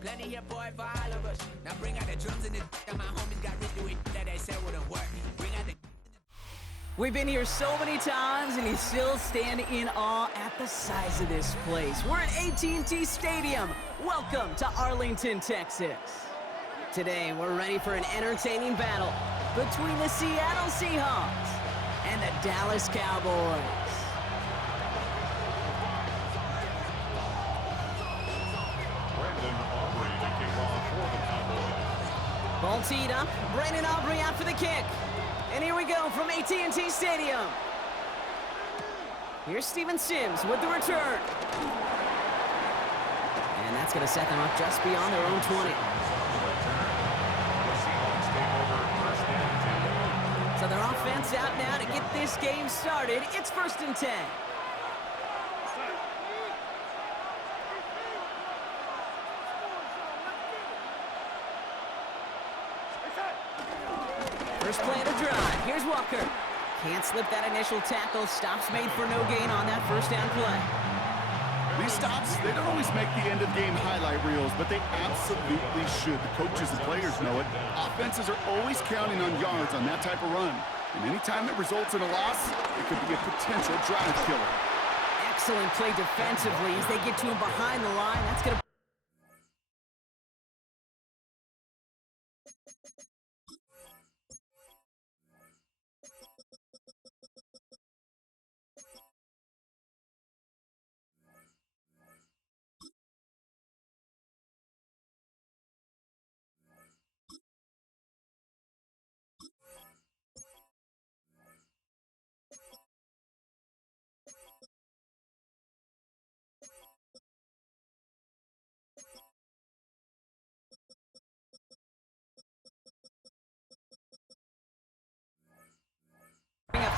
Plenty here, boy, for all of us. Now bring out the drums and the and my homies got rid of it that they said wouldn't work. Bring out the. We've been here so many times, and you still stand in awe at the size of this place. We're at h2h Stadium. Welcome to Arlington, Texas. Today, we're ready for an entertaining battle between the Seattle Seahawks and the Dallas Cowboys. Ball teed up, Brandon Aubrey out for the kick. And here we go from h2h Stadium. Here's Steven Sims with the return. And that's going to set them up just beyond their own 20. So their offense out now to get this game started. It's 1st and 10. First play of the drive. Here's Walker. Can't slip that initial tackle. Stops made for no gain on that first down play. These stops, they don't always make the end-of-game highlight reels, but they absolutely should. The coaches and players know it. Offenses are always counting on yards on that type of run. And anytime it results in a loss, it could be a potential drive killer. Excellent play defensively as they get to him behind the line. That's going to...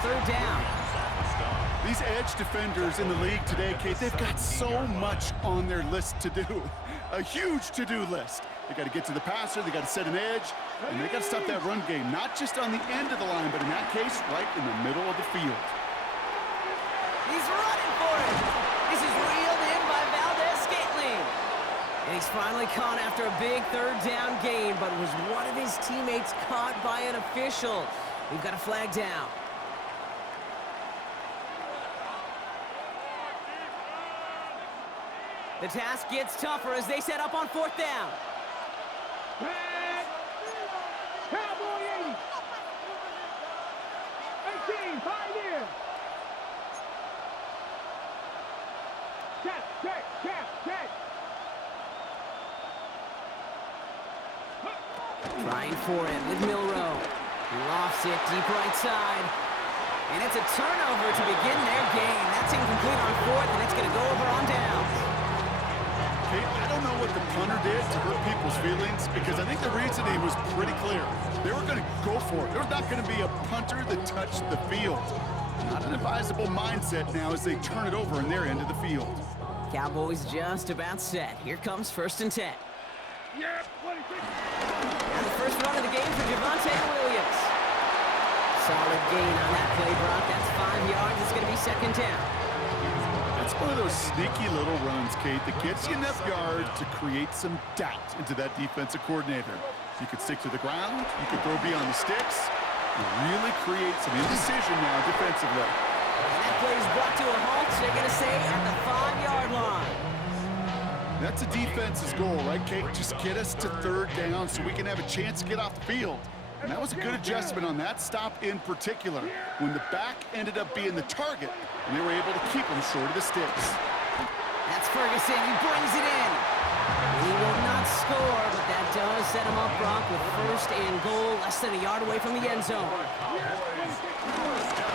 Third down. These edge defenders in the league today, Kate, they've got so much on their list to do. A huge to-do list. They got to get to the passer, they got to set an edge, and they got to stop that run game, not just on the end of the line, but in that case, right in the middle of the field. He's running for it. This is reeled in by Valdez-Scantling. And he's finally caught after a big third down gain, but was one of his teammates caught by an official. We've got a flag down. The task gets tougher as they set up on 4th down. Cowboy 80. 18, Pioneer. Check. Trying for it with Milrow. He lofts it deep right side. And it's a turnover to begin their game. That's incomplete on 4th, and it's going to go over on downs. I don't know what the punter did to hurt people's feelings, because I think the reasoning was pretty clear. They were going to go for it. There's not going to be a punter that touched the field. Not an advisable mindset now as they turn it over in their end of the field. Cowboys just about set. Here comes 1st and 10. And the first run of the game for Javonte Williams. Solid gain on that play, Brock. That's 5 yards. It's going to be 2nd down. It's one of those sneaky little runs, Kate, that gets you enough yards to create some doubt into that defensive coordinator. You could stick to the ground, you could throw beyond the sticks, and really create some indecision now defensively. And that play is brought to a halt, so they're going to say at the 5-yard line. That's a defense's goal, right, Kate? Just get us to 3rd down so we can have a chance to get off the field. And that was a good adjustment on that stop in particular, when the back ended up being the target, and they were able to keep him short of the sticks. That's Ferguson. He brings it in. He will not score, but that does set him up, Brock, with 1st and goal, less than a yard away from the end zone.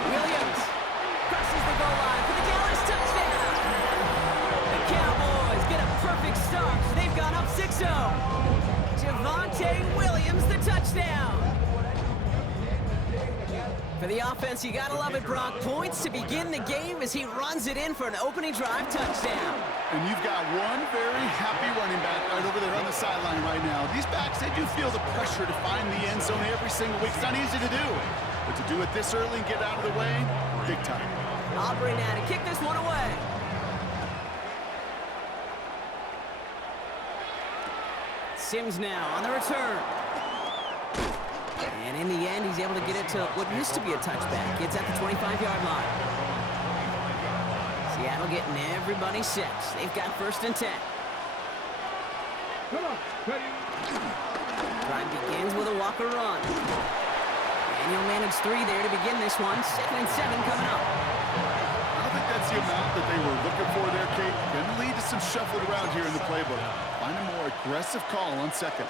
Williams crosses the goal line for the Dallas touchdown. The Cowboys get a perfect start. They've gone up 6-0. Javonte Williams, the touchdown. For the offense, you gotta love it, Brock. Points to begin the game as he runs it in for an opening drive touchdown. And you've got one very happy running back right over there on the sideline right now. These backs, they do feel the pressure to find the end zone every single week. It's not easy to do. But to do it this early and get out of the way, big time. Aubrey now to kick this one away. Sims now on the return. And in the end, he's able to get it to what used to be a touchback. It's at the 25-yard line. Seattle getting everybody set. They've got 1st and 10. Come on, ready. Drive begins with a Walker run. And he'll manage 3 there to begin this one. 2nd and 7 coming up. I don't think that's the amount that they were looking for there, Kate. Going to lead to some shuffling around here in the playbook. Find a more aggressive call on 2nd.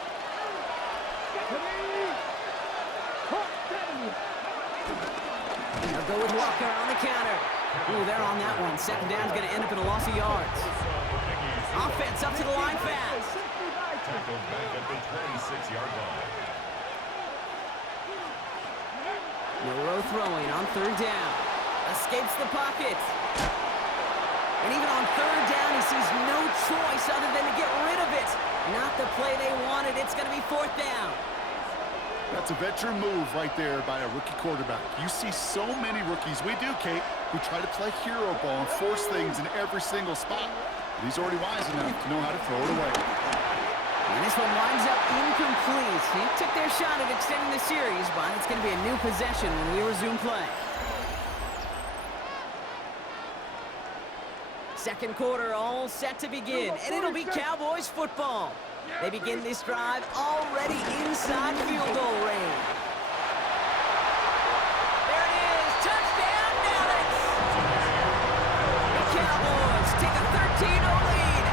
They'll go with Walker on the counter. Ooh, they're on that one. 2nd down's going to end up in a loss of yards. Offense up to the line fast. Tackled back at the 26-yard line. Milroe throwing on 3rd down. Escapes the pocket. And even on 3rd down, he sees no choice other than to get rid of it. Not the play they wanted. It's going to be 4th down. That's a veteran move right there by a rookie quarterback. You see so many rookies, we do, Kate, who try to play hero ball and force things in every single spot. But he's already wise enough to know how to throw it away. And this one winds up incomplete. He took their shot at extending the series, but it's going to be a new possession when we resume play. 2nd quarter all set to begin, and it'll be Cowboys football. They begin this drive already inside field goal range. There it is, touchdown Dallas! The Cowboys take a 13-0 lead.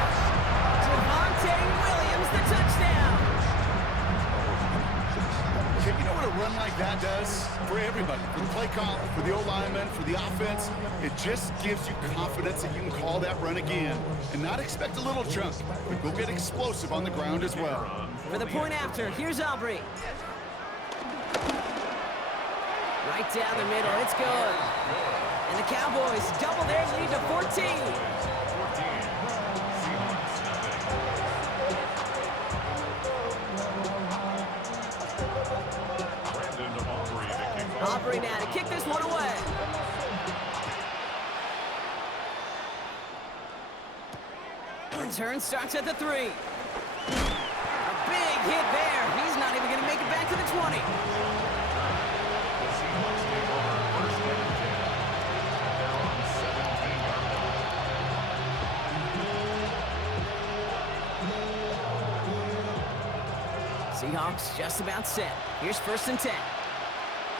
Javonte Williams, the touchdown. Kate, you know what a run like that does for everybody? For the play caller, for the O-lineman, for the offense. It just gives you confidence that you can call that run again and not expect a little chunk, but go get explosive on the ground as well. For the point after, here's Aubrey. Right down the middle, it's good. And the Cowboys double their lead to 14. Aubrey now to kick this one away. Return starts at the 3. A big hit there. He's not even going to make it back to the 20. Seahawks just about set. Here's 1st and 10.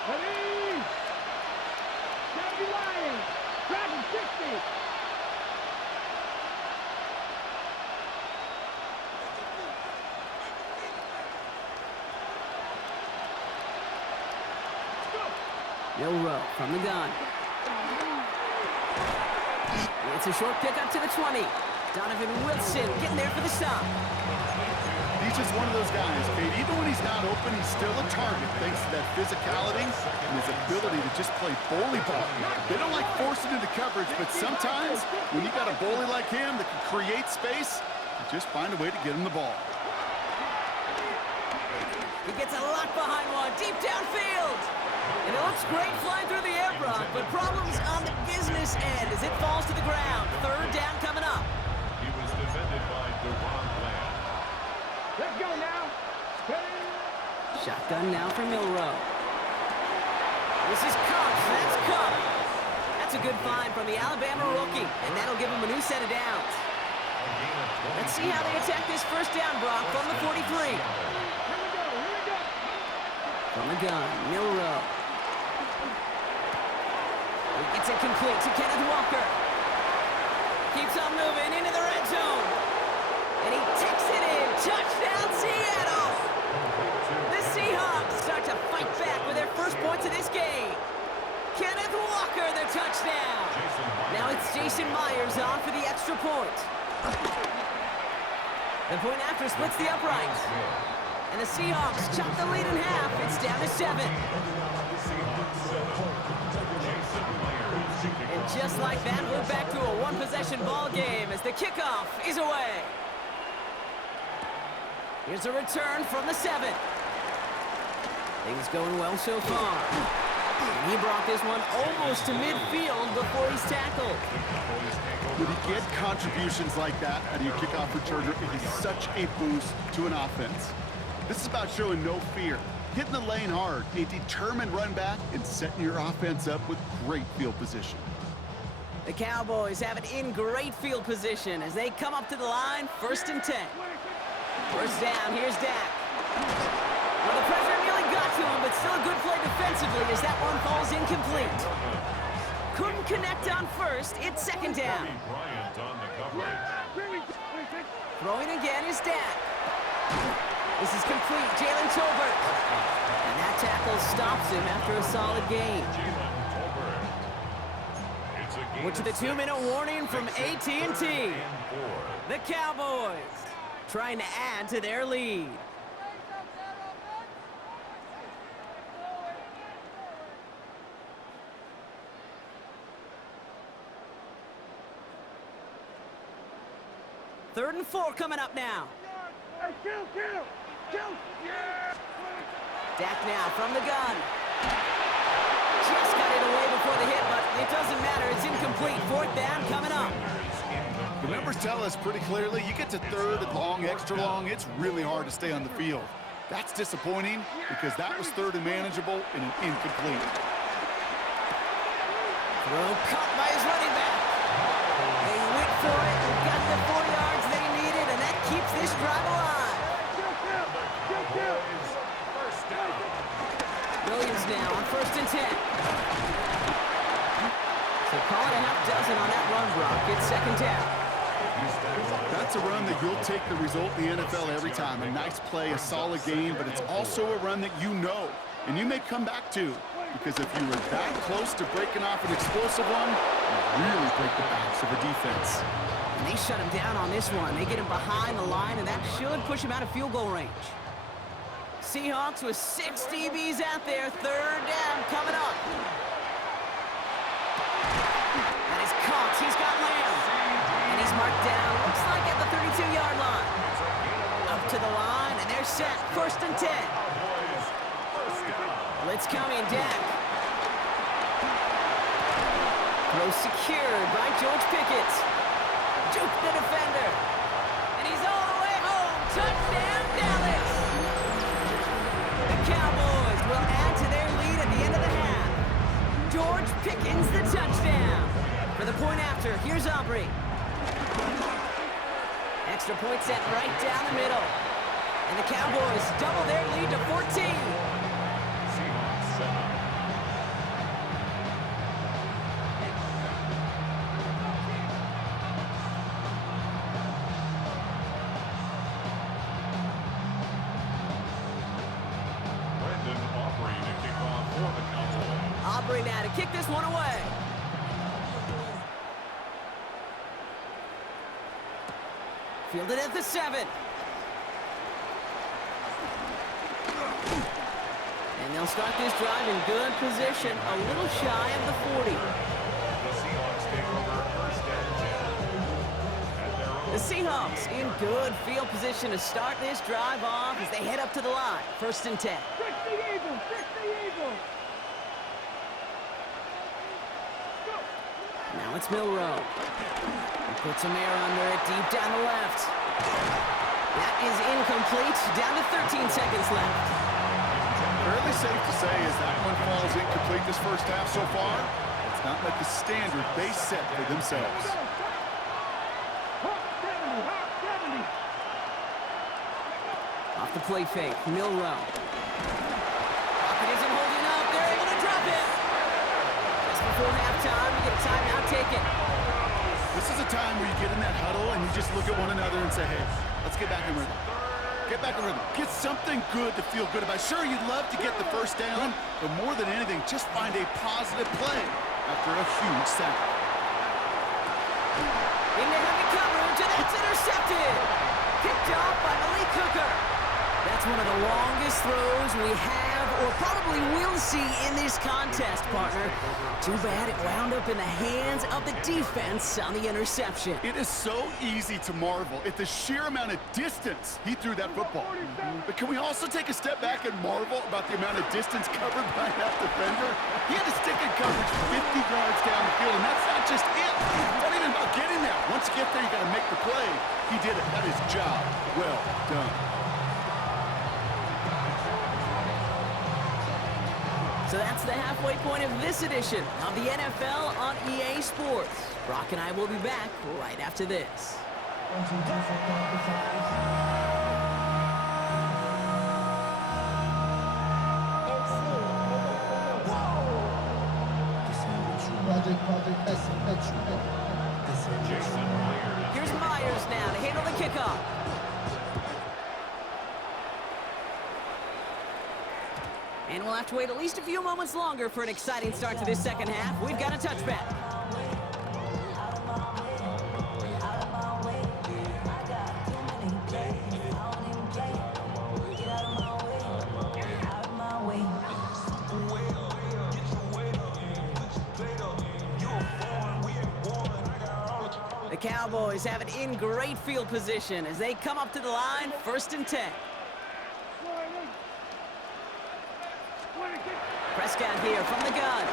Ready. Jackie Lions. Dragon 60. Milroe from the gun. It's a short pick up to the 20. Donovan Wilson getting there for the stop. He's just one of those guys, Kate. Even when he's not open, he's still a target thanks to that physicality and his ability to just play bully ball. They don't like forcing into coverage, but sometimes when you got a bully like him that can create space, you just find a way to get him the ball. He gets a lot behind one, deep downfield. And it looks great flying through the air, Brock, but problems on the business end as it falls to the ground. 3rd down coming up. He was defended by Deron Bland. Let's go now. Ready. Shotgun now for Milroe. This is Cox. That's Cox. That's a good find from the Alabama rookie, and that'll give him a new set of downs. Let's see how they attack this 1st down, Brock, from the 43. Here we go. From the gun, Milroe. He gets it complete to Kenneth Walker. Keeps on moving into the red zone. And he takes it in. Touchdown, Seattle! The Seahawks start to fight back with their first points of this game. Kenneth Walker, the touchdown. Now it's Jason Myers on for the extra point. The point after splits the uprights. And the Seahawks chop the lead in half. It's down to 7. And just like that, we're back to a one-possession ball game as the kickoff is away. Here's a return from the 7. Things going well so far. And he brought this one almost to midfield before he's tackled. When you get contributions like that out of your kickoff returner, it is such a boost to an offense. This is about showing no fear, hitting the lane hard, a determined run back, and setting your offense up with great field position. The Cowboys have it in great field position as they come up to the line, 1st and 10. First down, here's Dak. Well, the pressure nearly got to him, but still a good play defensively as that one falls incomplete. Couldn't connect on first, it's 2nd down. Bryant on the coverage. Throwing again is Dak. This is complete, Jalen Tolbert. And that tackle stops him after a solid gain. We're to the 2-minute warning from AT&T. The Cowboys trying to add to their lead. Third and 4 coming up now. Dak now from the gun. Just got it away before the hit, but it doesn't matter. It's incomplete. 4th down coming up. The numbers tell us pretty clearly, you get to 3rd and long, extra long, it's really hard to stay on the field. That's disappointing because that was 3rd and manageable and an incomplete. Throw caught by his running back. They went for it and got the 4 yards they needed, and that keeps this drive alive. Williams now on 1st and 10. So call it a half dozen on that run block. It's 2nd down. That's a run that you'll take the result in the NFL every time. A nice play, a solid game, but it's also a run that you know, and you may come back to, because if you were that close to breaking off an explosive one, you really break the backs of the defense. And they shut him down on this one. They get him behind the line, and that should push him out of field goal range. Seahawks with 6 DBs out there. 3rd down coming up. That is Cox. He's got Lamb. And he's marked down, looks like at the 32-yard line. Up to the line, and they're set. 1st and 10. Blitz coming, Dak. Throw secured by George Pickett. Juke the defender. And he's all the way home. Touchdown, Dallas. The Cowboys will add to their lead at the end of the half. George Pickens the touchdown. For the point after, here's Aubrey. Extra point set right down the middle. And the Cowboys double their lead to 14. Aubrey now to kick this one away. Fielded at the 7. And they'll start this drive in good position, a little shy of the 40. The Seahawks take over 1st and 10. The Seahawks in good field position to start this drive off as they head up to the line. 1st and 10. 60 Eagles! 60 Eagles! Now it's Milrow. He puts some air under it deep down the left. That is incomplete. Down to 13 seconds left. Fairly safe to say as that one falls incomplete this first half so far, it's not like the standard they set for themselves. Off the play fake, Milrow. Pocket isn't holding up. They're able to drop it. Just before halftime, we get a timeout taken. This is a time where you get in that huddle and you just look at one another and say, hey, let's get back in rhythm. Get back in rhythm. Get something good to feel good about. Sure, you'd love to get the first down, but more than anything, just find a positive play after a huge sack. Into heavy coverage, and that's intercepted. Picked off by Malik Hooker. That's one of the longest throws we have or probably will see in this contest, partner. Too bad it wound up in the hands of the defense on the interception. It is so easy to marvel at the sheer amount of distance he threw that football. But can we also take a step back and marvel about the amount of distance covered by that defender? He had to stick in coverage 50 yards down the field, and that's not just it. It's not even about getting there. Once you get there, you got to make the play. He did it. That is job well done. So that's the halfway point of this edition of the NFL on EA Sports. Brock and I will be back right after this. Here's Myers now to handle the kickoff. And we'll have to wait at least a few moments longer for an exciting start to this second half. We've got a touchback. The Cowboys have it in great field position as they come up to the line, 1st and 10. Prescott here from the gun.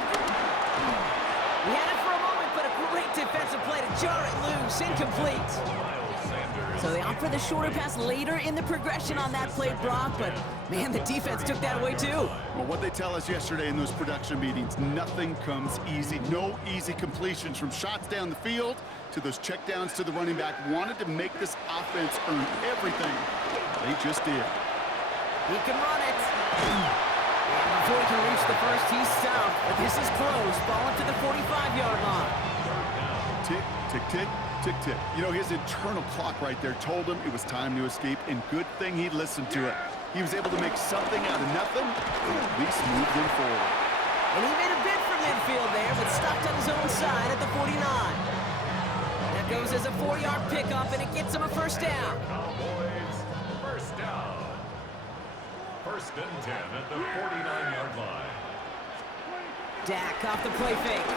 We had it for a moment, but a great defensive play to jar it loose, incomplete. So they opt for the shorter pass later in the progression on that play, Brock, but man, the defense took that away too. Well, what they tell us yesterday in those production meetings, nothing comes easy. No easy completions from shots down the field to those checkdowns to the running back. Wanted to make this offense earn everything. They just did. He can run it. And before he can reach the first, he's stopped. But this is close. Ball up to the 45-yard line. Tick, tick, tick, tick, tick. You know, his internal clock right there told him it was time to escape, and good thing he listened to it. He was able to make something out of nothing, and at least move them forward. And he made a bid for midfield there, but stopped on his own side at the 49. That goes as a 4-yard pickup, and it gets him a first down. Cowboys, first down. 1st and 10 at the 49-yard line. Dak off the play fake.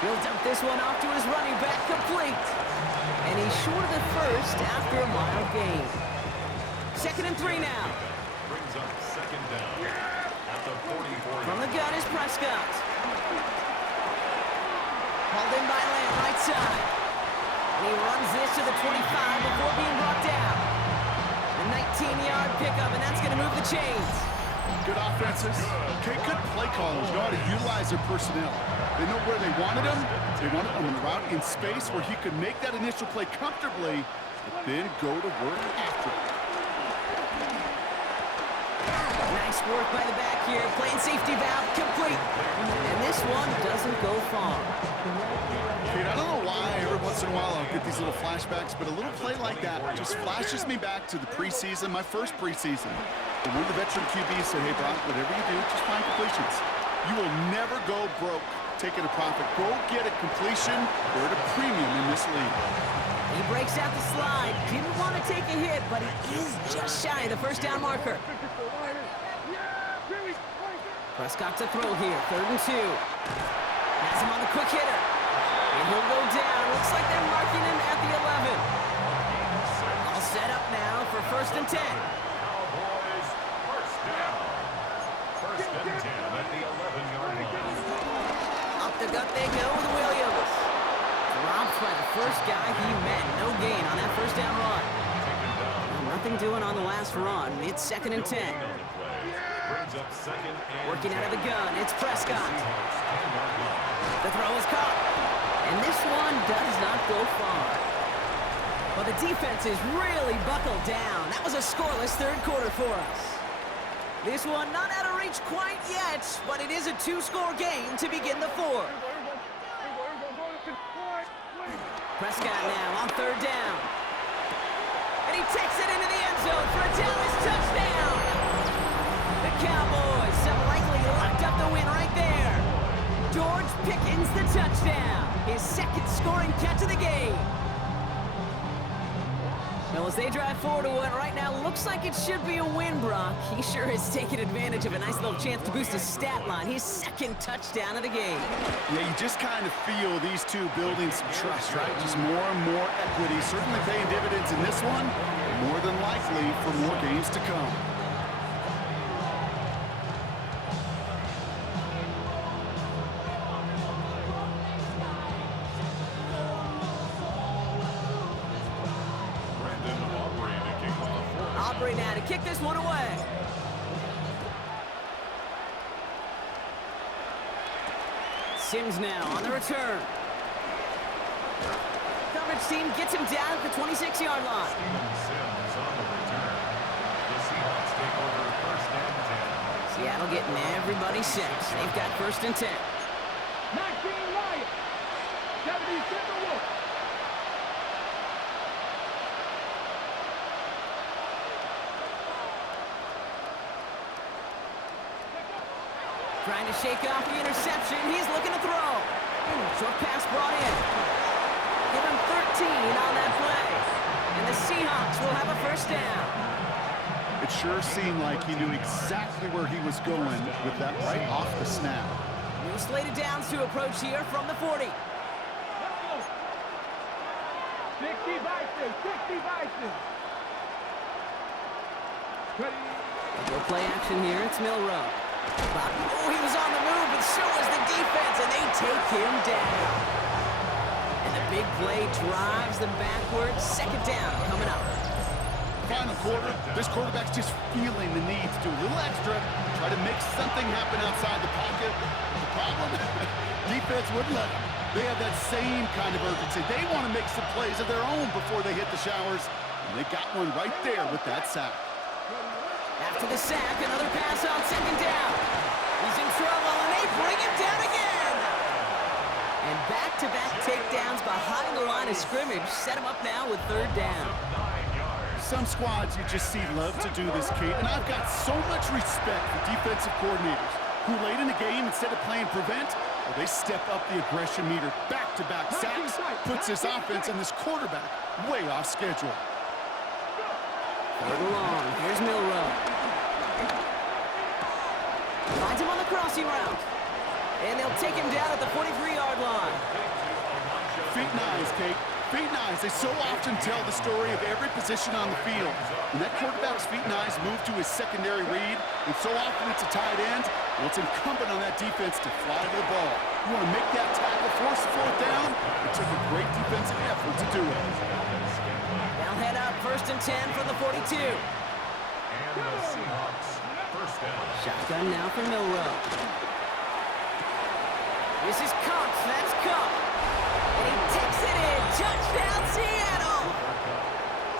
He'll dump this one off to his running back, complete. And he's short of the first after a mild gain. 2nd and 3 now. Brings up 2nd down at the 44. From the gun is Prescott. Hauled in by Lamb, right side. And he runs this to the 25 before being brought down. A 19-yard pickup, and that's going to move the chains. Good offenses. Okay, good play callers know how to utilize their personnel. They know where they wanted him. They wanted him on the route in space where he could make that initial play comfortably, but then go to work after it. Nice work by the back here. Playing safety valve complete. And this one doesn't go far. Kate, I don't know why every once in a while I'll get these little flashbacks, but a little play like that just flashes me back to the preseason, my first preseason. And one of the veteran QBs said, hey, Brock, whatever you do, just find completions. You will never go broke taking a profit. Go get a completion. We're at a premium in this league. He breaks out the slide. Didn't want to take a hit, but he is just shy of the first down marker. Prescott to throw here. 3rd and 2. Has him on the quick hitter. And he'll go down. Looks like they're marking him at the 11. All set up now for 1st and 10. Cowboys, first down. 1st and 10 at the 11-yard line. Up the gut they go with Williams. Dropped by the first guy he met. No gain on that first down run. Nothing doing on the last run. It's 2nd and 10. Brings up 2nd and Working out of the gun. It's Prescott. The throw is caught. And this one does not go far. Well, the defense is really buckled down. That was a scoreless 3rd quarter for us. This one not out of reach quite yet, but it is a 2-score game to begin the 4th. Prescott now on 3rd down. And he takes it into the end zone for a Dallas touchdown. The Cowboys have likely locked up the win right there. George Pickens the touchdown. His 2nd scoring catch of the game. Well, as they drive forward to what right now looks like it should be a win, Brock. He sure has taken advantage of a nice little chance to boost his stat line. His second touchdown of the game. Yeah, you just kind of feel these two building some trust, right? Just more and more equity. Certainly paying dividends in this one, but more than likely for more games to come. Aubrey now to kick this one away. Sims now on the return. Coverage team gets him down at the 26-yard line. Sims on the return. The Seahawks take over first and 10. Seattle getting everybody set. They've got first and 10. 19 Lions, 77 Wolves. Trying to shake off the interception. He's looking to throw. Short pass brought in. Give him 13 on that play. And the Seahawks will have a first down. It sure seemed like he knew exactly where he was going with that right off the snap. New slated downs to approach here from the 40. 60 Bison, 60 Bison. Go play action here. It's Milrow. Oh, he was on the move, but so was the defense, and they take him down. And the big play drives them backwards. Second down coming up. Final quarter, this quarterback's just feeling the need to do a little extra, try to make something happen outside the pocket. The problem, defense wouldn't let them. They have that same kind of urgency. They want to make some plays of their own before they hit the showers, and they got one right there with that sack. After the sack, another pass on second down. He's in trouble, and they bring him down again. And back-to-back takedowns behind the line of scrimmage set him up now with third down. Some squads you just see love to do this, Kate, and I've got so much respect for defensive coordinators who late in the game, instead of playing prevent, well, they step up the aggression meter. Back-to-back sacks puts this offense and this quarterback way off schedule. Third and long. Here's Milrow. Finds him on the crossing route. And they'll take him down at the 43-yard line. Feet nice, Kate. Feet nice. They so often tell the story of every position on the field. When that quarterback's feet nice move to his secondary read, and so often it's a tight end, well, it's incumbent on that defense to fly to the ball. You want to make that tackle, force the fourth down. It took a great defensive effort to do it. They'll head up first and 10 from the 42. And the Seahawks first down. Shotgun now for Milrow. This is Cox. That's Cup. And he takes it in. Touchdown, Seattle.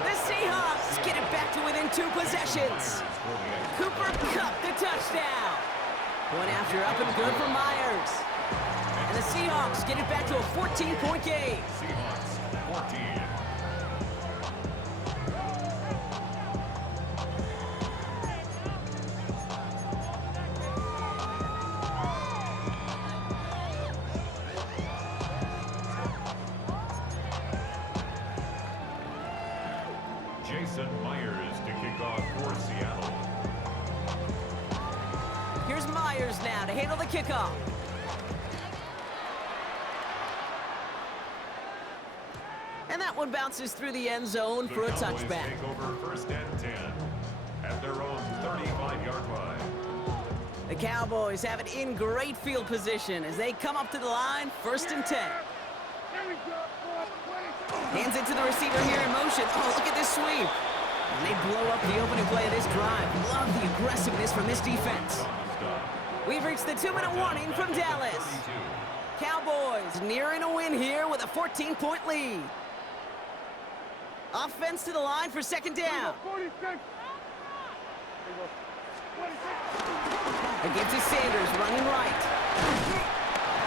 The Seahawks get it back to within 2 possessions. Cooper Kupp the touchdown. Point after up and good for Myers. And the Seahawks get it back to a 14-point game. Seahawks 14. Myers to kick off for Seattle. Here's Myers now to handle the kickoff. And that one bounces through the end zone for a touchback. Take over first and 10 at their own 35-yard line. The Cowboys have it in great field position as they come up to the line, first and 10. Hands it to the receiver here in motion. Oh, look at this sweep. And they blow up the opening play of this drive. Love the aggressiveness from this defense. We've reached the 2-minute warning from Dallas. Cowboys nearing a win here with a 14-point lead. Offense to the line for second down. Against to Sanders, running right.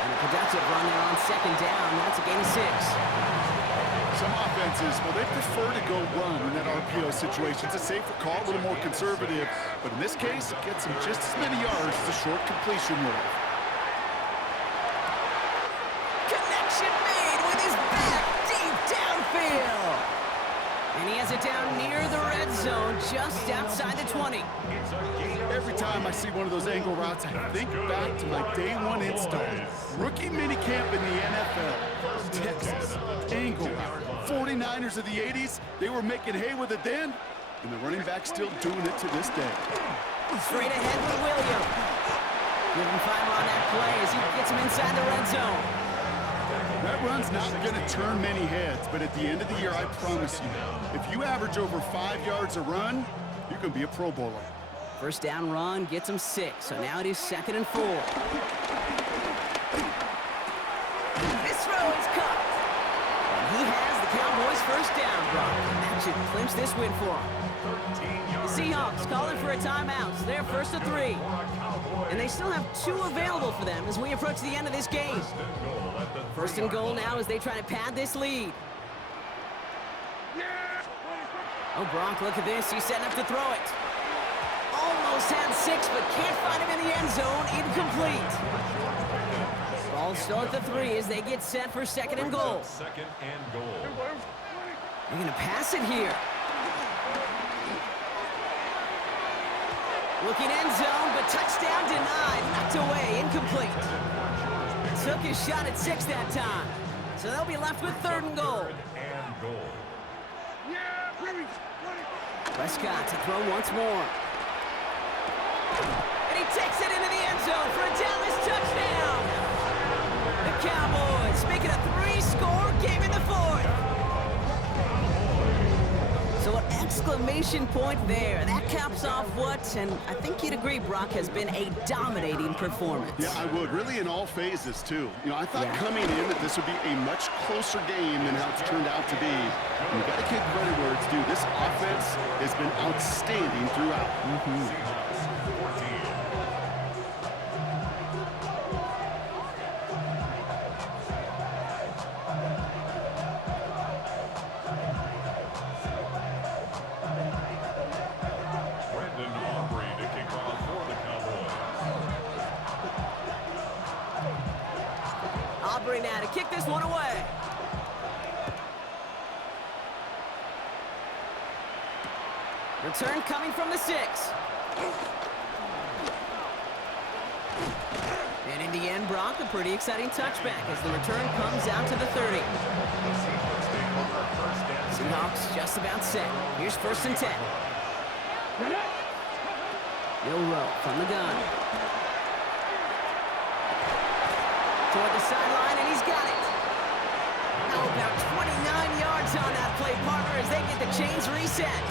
And a productive run there on second down. That's a gain of 6. Some offenses, well, they prefer to go run in that RPO situation. It's a safer call, a little more conservative. But in this case, it gets him just as many yards as a short completion would have. Connection made with his back deep downfield. And And he has it down near the red zone, just outside the 20. Every time I see one of those angle routes, I think back to my day one install. Rookie minicamp in the NFL. Texas, angle route. 49ers of the 80s, they were making hay with it then, and the running back's still doing it to this day. Straight ahead with William. Give him 5 on that play as he gets him inside the red zone. That run's not going to turn many heads, but at the end of the year, I promise you, if you average over 5 yards a run, you can be a Pro Bowler. First down run gets him 6, so now it is 2nd and 4. This throw is caught. And he has the Cowboys' first down, Brock. And that should clinch this win for him. The Seahawks calling for a timeout. So they're 1st and 3. And they still have 2 available for them as we approach the end of this game. 1st and goal now as they try to pad this lead. Oh, Brock, look at this. He's setting up to throw it. Almost had 6, but can't find him in the end zone. Incomplete. Ball still at the 3 as they get set for 2nd and goal. 2nd and goal. They're going to pass it here. Looking end zone, but touchdown denied. Knocked away, incomplete. Took his shot at 6 that time. So they'll be left with 3rd and goal. Prescott to throw once more. And he takes it into the end zone for a Dallas touchdown. The Cowboys make it a 3-score game in the 4th. So an exclamation point there. That caps off what, and I think you'd agree, Brock, has been a dominating performance. Yeah, I would. Really in all phases, too. You know, I thought coming in that this would be a much closer game than how it's turned out to be. And you got to give credit where it's due. This offense has been outstanding throughout. Aubrey now to kick this one away. Return coming from the 6. And in the end, Brock, a pretty exciting touchback as the return comes out to the 30. Seahawks just about set. Here's 1st and 10. Bill Rowe from the gun. Toward the sideline, and he's got it. Now about 29 yards on that play, partner, as they get the chains reset.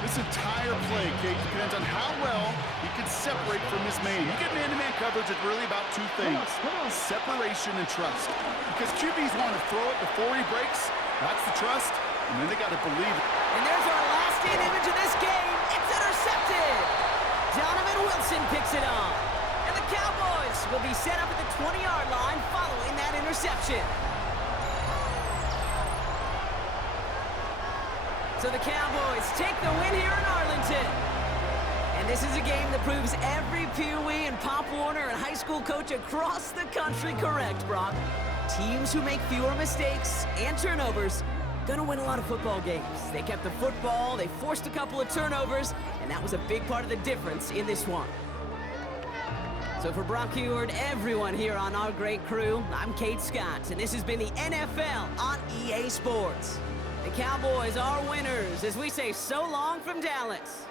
This entire play, Kate, depends on how well he can separate from his man. You get man-to-man coverage, it's really about 2 things. Separation and trust. Because QBs want to throw it before he breaks. That's the trust. And then they got to believe it. And there's our last-in image of this game. It's intercepted. Donovan Wilson picks it up. And the Cowboys will be set up at the 20-yard line following that interception. So the Cowboys take the win here in Arlington. And this is a game that proves every Pee Wee and Pop Warner and high school coach across the country correct, Brock. Teams who make fewer mistakes and turnovers gonna win a lot of football games. They kept the football, they forced a couple of turnovers, and that was a big part of the difference in this one. So for Brock Heward, everyone here on our great crew, I'm Kate Scott, and this has been the NFL on EA Sports. The Cowboys are winners as we say so long from Dallas.